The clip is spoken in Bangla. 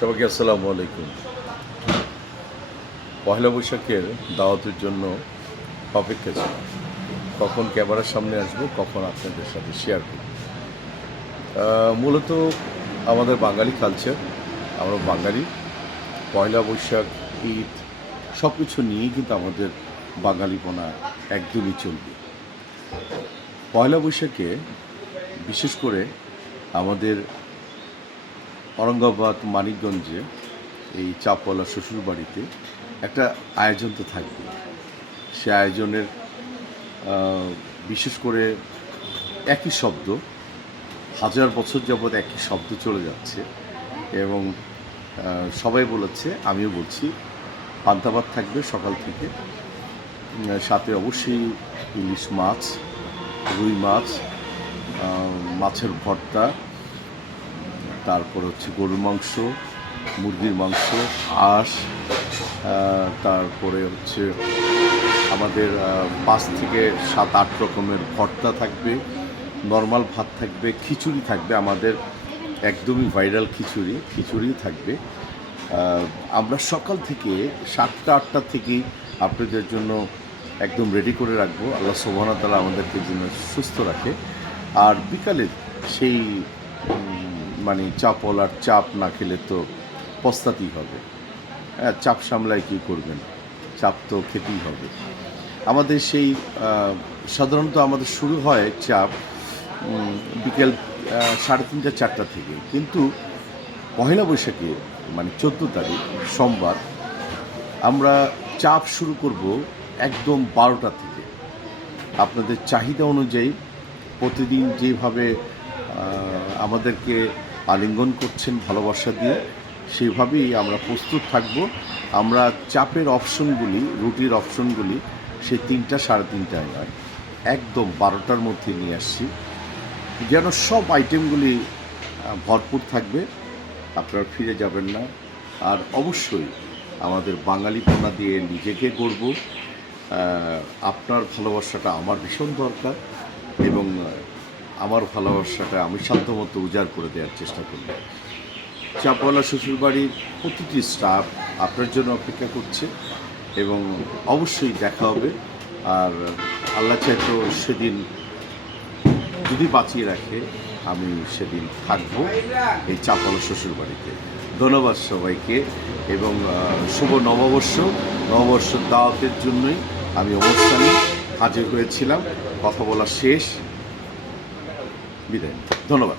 সবাইকে আসসালামু আলাইকুম। পয়লা বৈশাখের দাওয়াতের জন্য অপেক্ষা ছিল, কখন ক্যামেরার সামনে আসবো, কখন আপনাদের সাথে শেয়ার করব। মূলত আমাদের বাঙালি কালচার, আমরা বাঙালি। পয়লা বৈশাখ, ঈদ সব কিছু নিয়েই কিন্তু আমাদের বাঙালিপনা একদমই চলবে। পয়লা বৈশাখে বিশেষ করে আমাদের औरंगाबाद মানিকগঞ্জে এই চাপওয়ালা শ্বশুরবাড়িতে একটা আয়োজন তো থাকবে। সে আয়োজনের বিশেষ করে একই শব্দ, হাজার বছর যাবৎ একই শব্দ চলে যাচ্ছে এবং সবাই বলেছে, আমিও বলছি, পান্তা ভাত থাকবে সকাল থেকে, সাথে অবশ্যই ইলিশ মাছ, রুই মাছ, মাছের ভর্তা, তারপর হচ্ছে গরুর মাংস, মুরগির মাংস, হাঁস, তারপরে হচ্ছে আমাদের 5 থেকে 7-8 রকমের ভর্তা থাকবে, নর্মাল ভাত থাকবে, খিচুড়ি থাকবে, আমাদের একদমই ভাইরাল খিচুড়ি থাকবে। আমরা সকাল থেকে 7টা-8টা থেকেই আপনাদের জন্য একদম রেডি করে রাখবো। আল্লাহ সুবহানাহু ওয়া তাআলা আমাদেরকে যেন সুস্থ রাখে। আর বিকালে সেই মানে চাপওয়ালার চাপ না খেলে তো পস্তাতেই হবে। হ্যাঁ, চাপ সামলায় কী করবেন, চাপ তো খেতেই হবে। আমাদের সেই সাধারণত আমাদের শুরু হয় চাপ বিকেল 3:30-4টা থেকে, কিন্তু পহেলা বৈশাখে মানে 14 তারিখ সোমবার আমরা চাপ শুরু করব একদম 12টা থেকে। আপনাদের চাহিদা অনুযায়ী প্রতিদিন যেভাবে আমাদেরকে আলিঙ্গন করছেন ভালোবাসা দিয়ে, সেভাবেই আমরা প্রস্তুত থাকব। আমরা চাপের অপশনগুলি, রুটির অপশনগুলি সেই 3টা-3:30টায় নয়, একদম 12টার মধ্যে নিয়ে আসছি, যেন সব আইটেমগুলি ভরপুর থাকবে, আপনারা ফিরে যাবেন না। আর অবশ্যই আমাদের বাঙালিপনা দিয়ে নিজেকে গড়ব। আপনার ভালোবাসাটা আমার ভীষণ দরকার এবং আমার ভালোবাসাটা আমি সাধ্যমতো উজাড় করে দেওয়ার চেষ্টা করব। চাপওয়ালা শ্বশুরবাড়ির প্রতিটি স্টাফ আপনার জন্য অপেক্ষা করছে এবং অবশ্যই দেখা হবে। আর আল্লাহ চাইতো সেদিন যদি বাঁচিয়ে রাখে, আমি সেদিন থাকবো এই চাপওয়ালা শ্বশুরবাড়িতে। ধন্যবাদ সবাইকে এবং শুভ নববর্ষের দাওয়াতের জন্যই আমি অনুষ্ঠানে হাজির হয়েছিলাম। কথা বলা শেষ, বিদায়, ধন্যবাদ।